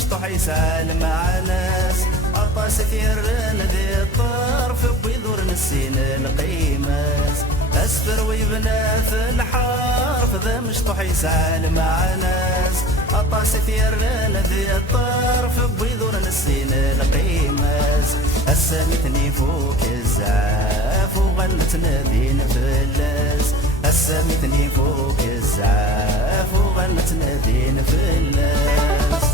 مشطوح يسال مع ناس أطاس ثيرن ذي الطرف بيذور نسين القيماس أسفر ويبنى في الحرف ذا مشطوح يسال مع ناس أطاس ثيرن ذي الطرف بيذور نسين القيماس السمتني فوق الزعاف وغنت نادين فلاس السمتني فوق الزعاف وغنت نادين فلاس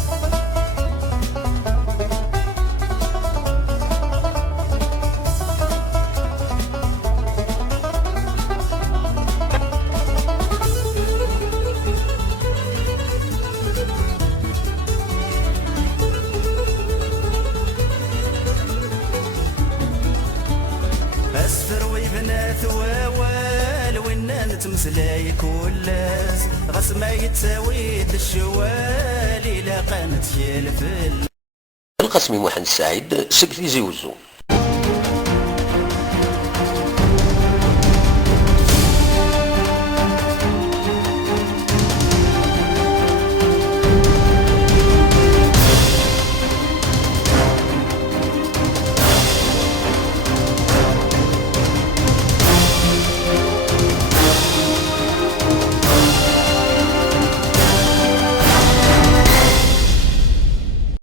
أسفر ويبنات ووال وين نتمسلاي كلاس غس ما يتساويد الشوال إلا قامت شي الفل. القاسمي محمد السعيد سكتي زيوزو.